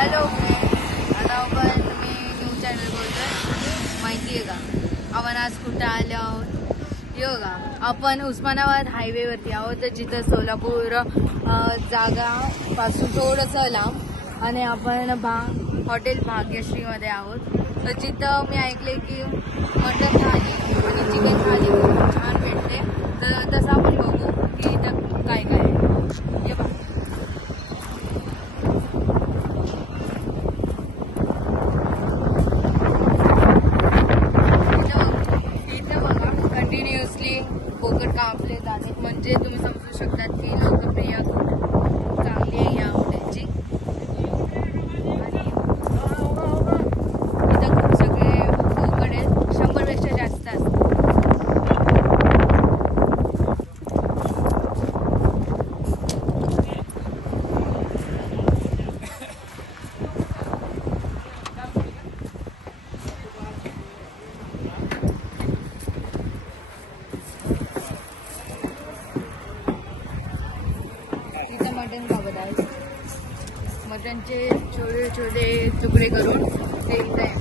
Hello आता आपण मी news channel बोलतोय. माहिती आहे का? आपण आज कुठं आले आहोत? यो का आपण उस्मानाबाद हायवेवरती आहोत. तर जिथं सोलापूर जागापासून थोडंसं लांब आणि आपण भा हॉटेल भाग्यश्रीमध्ये आहोत. तर जिथं मी ऐकले की मटन थाली जे तुम्ही समजू शकतात की लोकप्रिय खूप चांगली आहे या हॉटेलची आणि इथं खूप सगळे बोकड आहेत शंभरपेक्षा जास्त असतात इथं मटण खावत आहे मटणचे छोटे छोटे तुकडे करून ते इथं आहे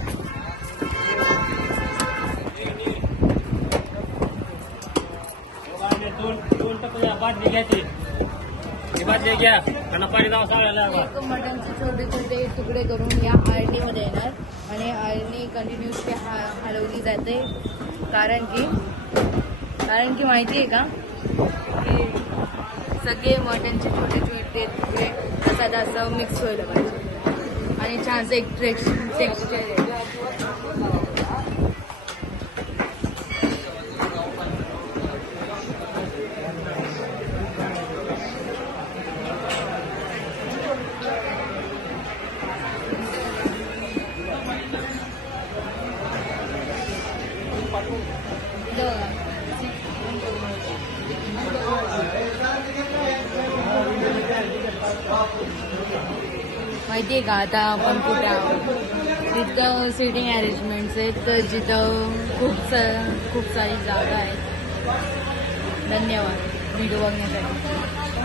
मटणचे छोटे छोटे तुकडे करून या आळणीमध्ये येणार. आणि आळणी कंटिन्युअसली हा हलवली जाते. कारण की कारण की माहिती आहे का? की सगळे मटणचे छोटे असं असं मिक्स व्हायला पाहिजे आणि छानसं एक टेक्स टेक्स्चर आहे माहिती आहे का? आता आपण कुठे आहोत? तिथं सिटिंग अरेंजमेंट्स आहेत तर जिथं खूप सा खूप सारी जागा आहेत. धन्यवाद. व्हिडिओ बघण्यासाठी.